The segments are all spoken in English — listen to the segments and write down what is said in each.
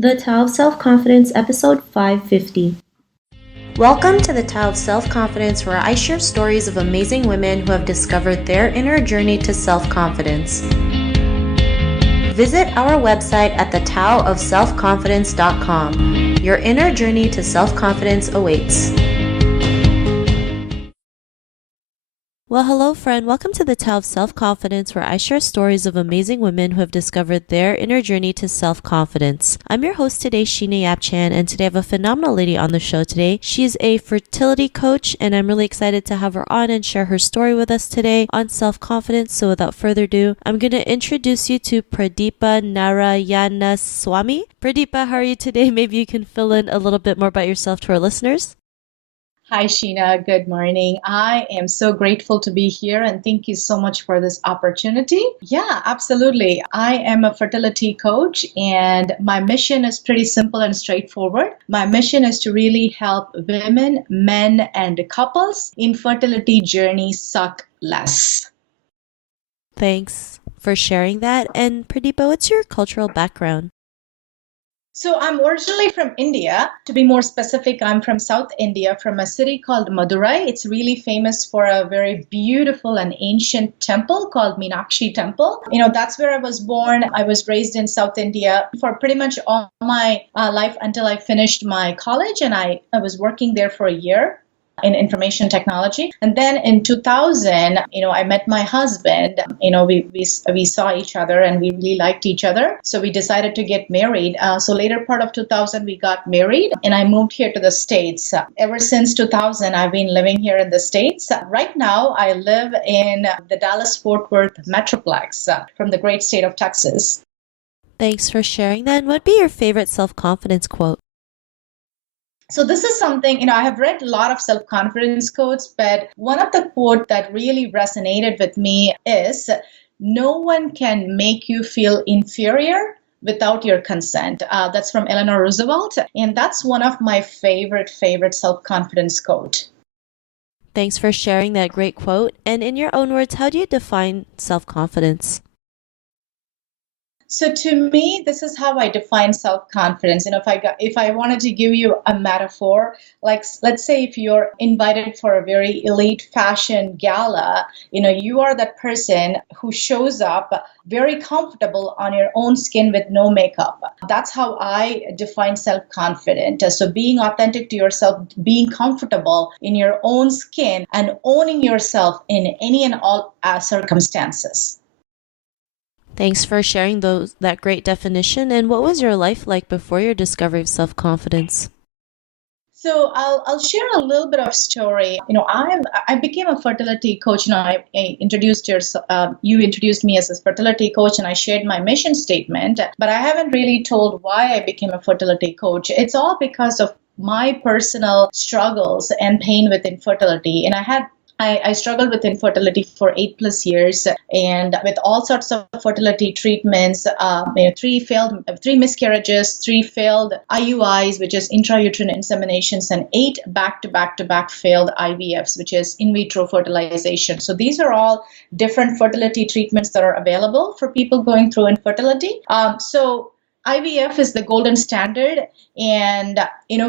The Tao of Self-Confidence, episode 550. Welcome to the Tao of Self-Confidence, where I share stories of amazing women who have discovered their inner journey to self-confidence. Visit our website at thetaoofselfconfidence.com. Your inner journey to self-confidence awaits. Well, hello, friend. Welcome to the Tao of Self-Confidence, where I share stories of amazing women who have discovered their inner journey to self-confidence. I'm your host today, Sheena Yap-Chan, and today I have a phenomenal lady on the show today. She's a fertility coach, and I'm really excited to have her on and share her story with us today on self-confidence. So without further ado, I'm going to introduce you to Pradeepa Narayanaswamy. Pradeepa, how are you today? Maybe you can fill in a little bit more about yourself to our listeners. Hi, Sheena. Good morning. I am so grateful to be here and thank you so much for this opportunity. Yeah, absolutely. I am a fertility coach and my mission is pretty simple and straightforward. My mission is to really help women, men, and couples in fertility journey suck less. Thanks for sharing that. And Pradeepa, what's your cultural background? So I'm originally from India. To be more specific, I'm from South India, from a city called Madurai. It's really famous for a very beautiful and ancient temple called Meenakshi Temple. That's where I was born. I was raised in South India for pretty much all my life until I finished my college, and I was working there for a year in information technology. And then in 2000, I met my husband. We saw each other and we really liked each other. So we decided to get married. So later part of 2000, we got married and I moved here to the States. Ever since 2000, I've been living here in the States. Right now, I live in the Dallas-Fort Worth Metroplex from the great state of Texas. Thanks for sharing that. And what would be your favorite self-confidence quote? So this is something, I have read a lot of self-confidence quotes, but one of the quotes that really resonated with me is, no one can make you feel inferior without your consent. That's from Eleanor Roosevelt. And that's one of my favorite self-confidence quote. Thanks for sharing that great quote. And in your own words, how do you define self-confidence? So to me, this is how I define self-confidence. If I wanted to give you a metaphor, like let's say if you're invited for a very elite fashion gala, you are that person who shows up very comfortable on your own skin with no makeup. That's how I define self-confident. So being authentic to yourself, being comfortable in your own skin, and owning yourself in any and all circumstances. Thanks for sharing that great definition. And what was your life like before your discovery of self-confidence? So I'll share a little bit of story. I became a fertility coach. You introduced me as a fertility coach, and I shared my mission statement. But I haven't really told why I became a fertility coach. It's all because of my personal struggles and pain with infertility, and I struggled with infertility for 8+ years, and with all sorts of fertility treatments, 3 miscarriages, 3 failed IUIs, which is Intra Uterine Inseminations, and 8 back-to-back failed IVFs, which is In Vitro Fertilization. So these are all different fertility treatments that are available for people going through infertility. So IVF is the golden standard, and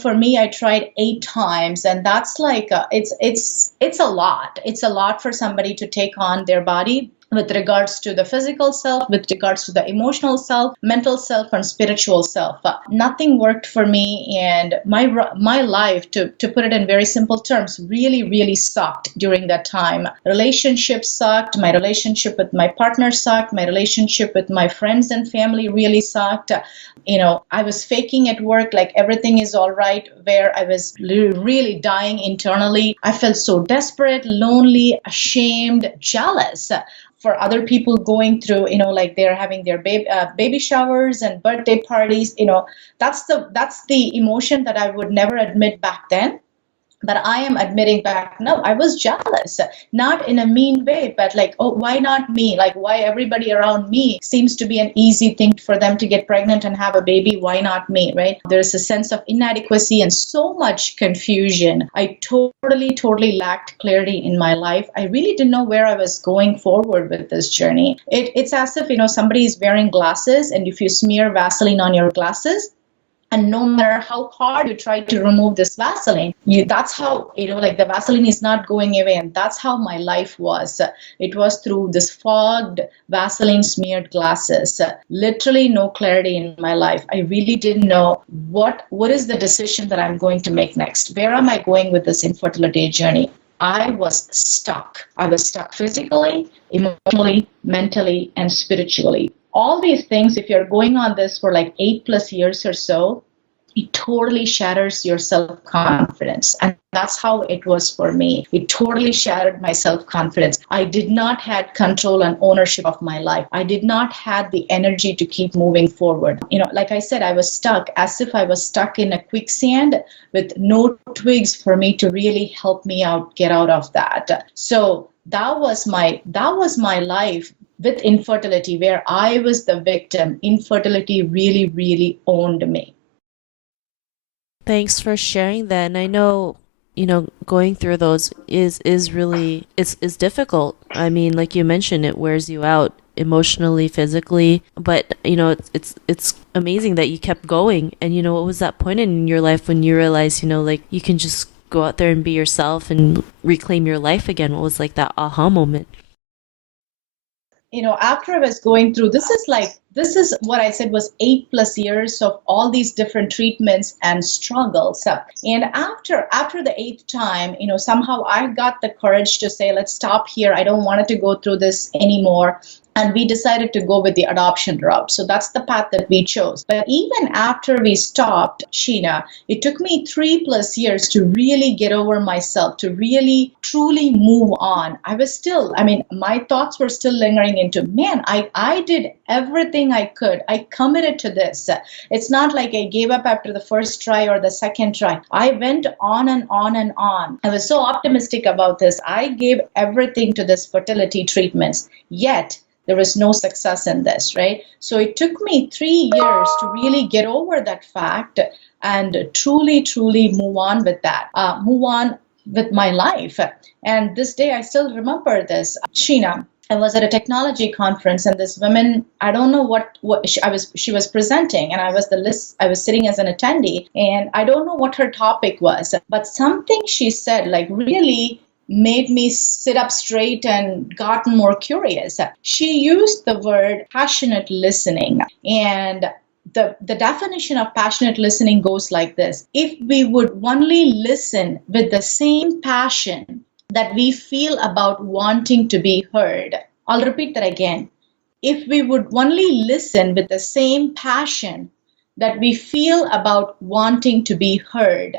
for me, I tried 8 times, and that's like it's a lot. It's a lot for somebody to take on their body with regards to the physical self, with regards to the emotional self, mental self, and spiritual self. Nothing worked for me, and my life, to put it in very simple terms, really sucked during that time. Relationships sucked. My relationship with my partner sucked. My relationship with my friends and family really sucked. I was faking at work like everything is all right, where I was really dying internally. I felt so desperate, lonely, ashamed, jealous for other people going through, like they're having their baby showers and birthday parties. That's the emotion that I would never admit back then. But I am admitting back, no, I was jealous, not in a mean way, but like, oh, why not me? Like, why everybody around me seems to be an easy thing for them to get pregnant and have a baby? Why not me, right? There's a sense of inadequacy and so much confusion. I totally lacked clarity in my life. I really didn't know where I was going forward with this journey. It's as if, somebody is wearing glasses, and if you smear Vaseline on your glasses, And no matter how hard you try to remove this Vaseline, that's how, like the Vaseline is not going away. And that's how my life was. It was through this fogged, Vaseline smeared glasses. Literally no clarity in my life. I really didn't know what is the decision that I'm going to make next. Where am I going with this infertility journey? I was stuck. I was stuck physically, emotionally, mentally, and spiritually. All these things, if you're going on this for like 8+ years or so, it totally shatters your self-confidence. And that's how it was for me. It totally shattered my self-confidence. I did not have control and ownership of my life. I did not have the energy to keep moving forward. Like I said, I was stuck, as if I was stuck in a quicksand with no twigs for me to really help me out, get out of that. So that was my life with infertility, where I was the victim. Infertility really, really owned me. Thanks for sharing that. And I know, going through those is really is difficult. I mean, like you mentioned, it wears you out emotionally, physically, but it's amazing that you kept going. And what was that point in your life when you realized, like you can just go out there and be yourself and reclaim your life again? What was like that aha moment? After I was going through, this is what I said was 8+ years of all these different treatments and struggles. And after the 8th time, somehow I got the courage to say, let's stop here. I don't want to go through this anymore. And we decided to go with the adoption route. So that's the path that we chose. But even after we stopped, Sheena, it took me 3+ years to really get over myself, to really truly move on. My thoughts were still lingering into, man, I did everything I could. I committed to this. It's not like I gave up after the first try or the second try. I went on and on and on. I was so optimistic about this. I gave everything to this fertility treatments. Yet, there was no success in this, right? So it took me 3 years to really get over that fact and truly, truly move on with that, move on with my life. And this day, I still remember this. Sheena, I was at a technology conference, and this woman, I don't know what she was presenting, and I was sitting as an attendee, and I don't know what her topic was, but something she said like really made me sit up straight and gotten more curious. She used the word passionate listening, and the definition of passionate listening goes like this: if we would only listen with the same passion that we feel about wanting to be heard. I'll repeat that again. If we would only listen with the same passion that we feel about wanting to be heard.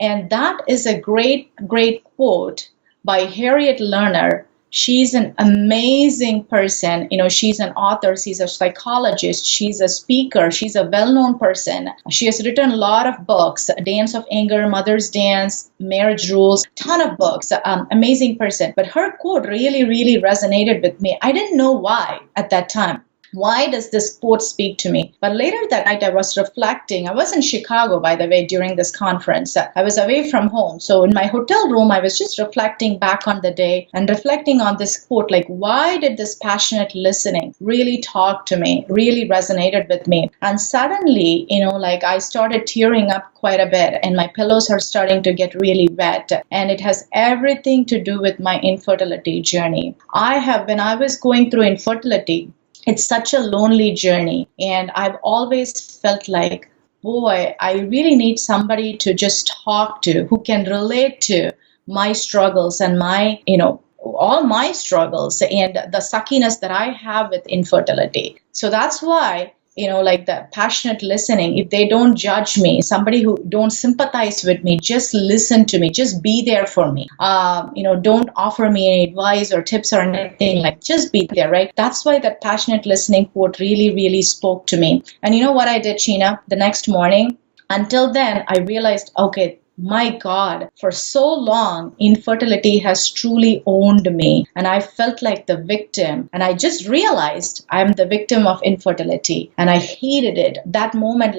And that is a great, great quote by Harriet Lerner. She's an amazing person. She's an author, she's a psychologist, she's a speaker, she's a well-known person. She has written a lot of books: Dance of Anger, Mother's Dance, Marriage Rules, ton of books. Amazing person. But her quote really, really resonated with me. I didn't know why at that time. Why does this quote speak to me? But later that night, I was reflecting. I was in Chicago, by the way, during this conference. I was away from home. So in my hotel room, I was just reflecting back on the day and reflecting on this quote, like, why did this passionate listening really talk to me, really resonated with me? And suddenly, I started tearing up quite a bit, and my pillows are starting to get really wet. And it has everything to do with my infertility journey. When I was going through infertility, it's such a lonely journey. And I've always felt like, boy, I really need somebody to just talk to, who can relate to my struggles and all my struggles and the suckiness that I have with infertility. So that's why, the passionate listening, if they don't judge me, somebody who don't sympathize with me, just listen to me, just be there for me. Don't offer me any advice or tips or anything, just be there, right? That's why that passionate listening quote really, really spoke to me. And you know what I did, Sheena? The next morning, until then, I realized, okay, my God, for so long, infertility has truly owned me. And I felt like the victim. And I just realized I'm the victim of infertility. And I hated it. That moment,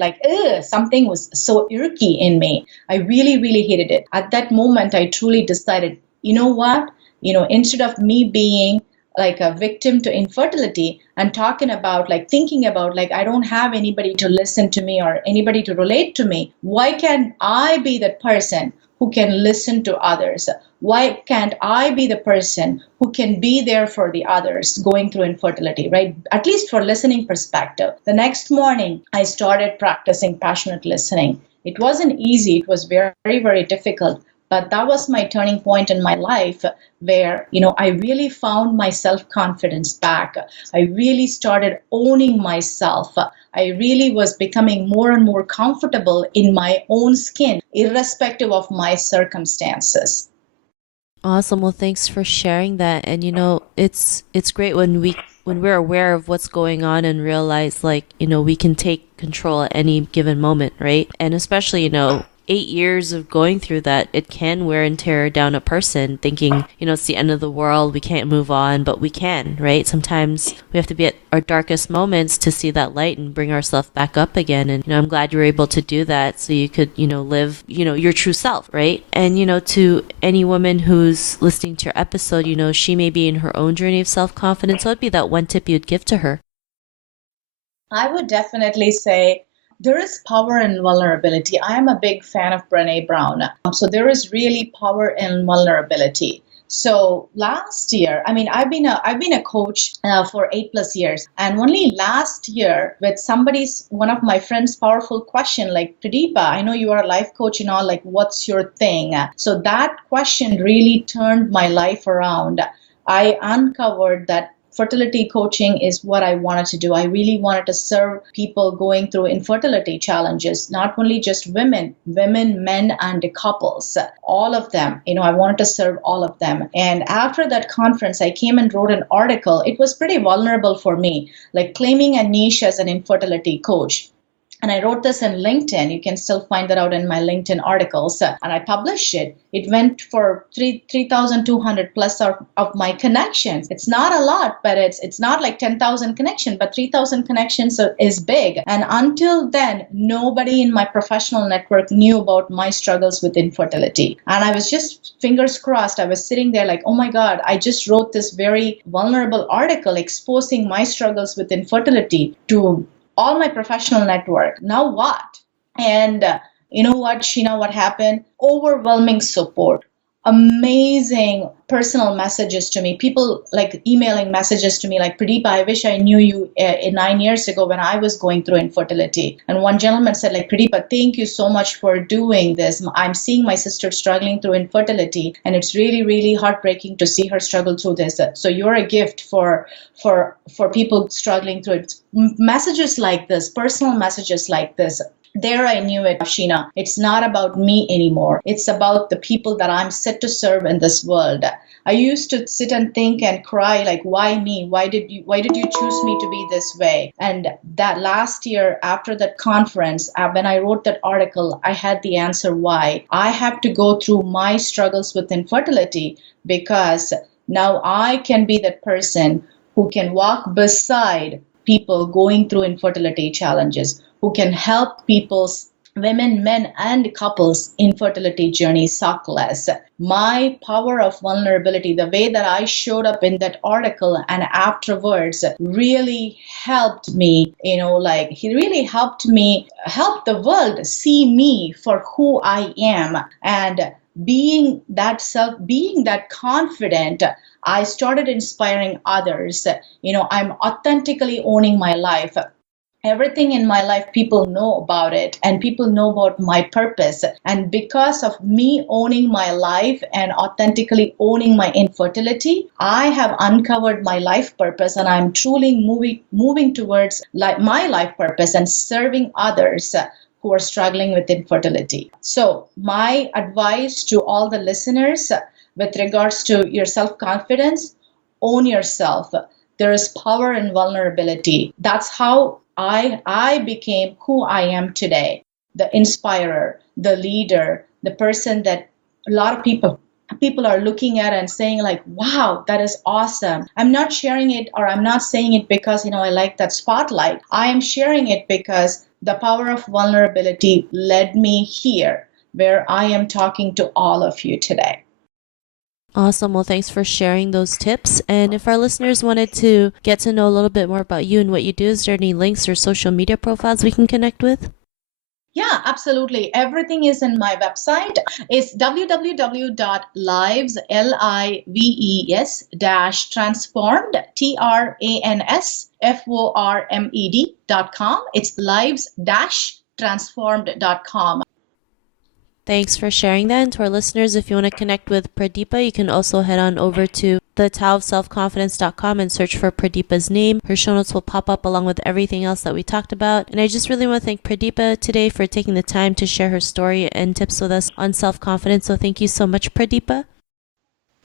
something was so icky in me. I really, really hated it. At that moment, I truly decided, you know what? Instead of me being like a victim to infertility and talking about like thinking about like I don't have anybody to listen to me or anybody to relate to me. Why can't I be that person who can listen to others? Why can't I be the person who can be there for the others going through infertility, right? At least for listening perspective. The next morning, I started practicing passionate listening. It wasn't easy. It was very, very difficult. But that was my turning point in my life where, I really found my self-confidence back. I really started owning myself. I really was becoming more and more comfortable in my own skin, irrespective of my circumstances. Awesome. Well, thanks for sharing that. And it's great when we're aware of what's going on and realize like, we can take control at any given moment, right? And especially, 8 years of going through that, it can wear and tear down a person thinking, it's the end of the world, we can't move on, but we can, right? Sometimes we have to be at our darkest moments to see that light and bring ourselves back up again. And, I'm glad you were able to do that so you could, live, your true self, right? And, to any woman who's listening to your episode, she may be in her own journey of self-confidence. What would be that one tip you'd give to her? I would definitely say there is power in vulnerability. I am a big fan of Brené Brown. So there is really power in vulnerability. So last year, I've been a coach for 8+ years, and only last year, with one of my friends' powerful question, like, Pradeepa, I know you are a life coach and all, like, what's your thing? So that question really turned my life around. I uncovered that fertility coaching is what I wanted to do. I really wanted to serve people going through infertility challenges, not only just women, men, and couples, all of them. I wanted to serve all of them. And after that conference, I came and wrote an article. It was pretty vulnerable for me, like claiming a niche as an infertility coach. And I wrote this in LinkedIn. You can still find that out in my LinkedIn articles. And I published it. It went for 3,200 plus of my connections. It's not a lot, but it's not like 10,000 connections, but 3,000 connections is big. And until then, nobody in my professional network knew about my struggles with infertility. And I was just fingers crossed. I was sitting there like, oh my God, I just wrote this very vulnerable article exposing my struggles with infertility to all my professional network. Now what? And you know what, Sheena, what happened? Overwhelming support. Amazing personal messages to me. People like emailing messages to me like, Pradeepa, I wish I knew you 9 years ago when I was going through infertility. And one gentleman said like, Pradeepa, thank you so much for doing this. I'm seeing my sister struggling through infertility, and it's really, really heartbreaking to see her struggle through this. So you're a gift for people struggling through it. Messages like this, personal messages like this. There I knew it, Sheena. It's not about me anymore. It's about the people that I'm set to serve in this world. I used to sit and think and cry like, why me? Why did you choose me to be this way? And that last year after that conference, when I wrote that article, I had the answer why. I have to go through my struggles with infertility because now I can be that person who can walk beside people going through infertility challenges, who can help people's women, men, and couples infertility journey suck less. My power of vulnerability, the way that I showed up in that article and afterwards really helped me, he really helped me help the world see me for who I am. And being that confident, I started inspiring others. I'm authentically owning my life. Everything in my life, people know about it, and people know about my purpose. And because of me owning my life and authentically owning my infertility, I have uncovered my life purpose, and I'm truly moving towards my life purpose and serving others who are struggling with infertility. So my advice to all the listeners with regards to your self-confidence, own yourself. There is power in vulnerability. That's how I became who I am today, the inspirer, the leader, the person that a lot of people are looking at and saying like, wow, that is awesome. I'm not sharing it, or I'm not saying it because I like that spotlight. I am sharing it because the power of vulnerability led me here where I am talking to all of you today. Awesome. Well, thanks for sharing those tips. And if our listeners wanted to get to know a little bit more about you and what you do, is there any links or social media profiles we can connect with? Yeah, absolutely. Everything is in my website. It's www.lives, transformed, transformed.com. It's lives-transformed.com. Thanks for sharing that. And to our listeners, if you want to connect with Pradeepa, you can also head on over to thetowofselfconfidence.com and search for Pradeepa's name. Her show notes will pop up along with everything else that we talked about. And I just really want to thank Pradeepa today for taking the time to share her story and tips with us on self-confidence. So thank you so much, Pradeepa.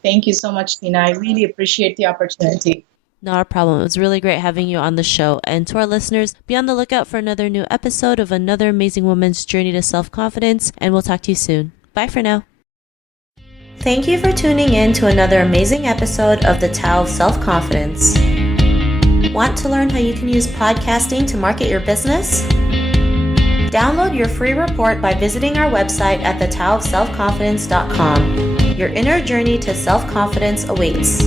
Thank you so much, Tina. I really appreciate the opportunity. Not a problem. It was really great having you on the show. And to our listeners, be on the lookout for another new episode of another amazing woman's journey to self-confidence. And we'll talk to you soon. Bye for now. Thank you for tuning in to another amazing episode of the Tao of Self-Confidence. Want to learn how you can use podcasting to market your business? Download your free report by visiting our website at thetowofselfconfidence.com. Your inner journey to self-confidence awaits.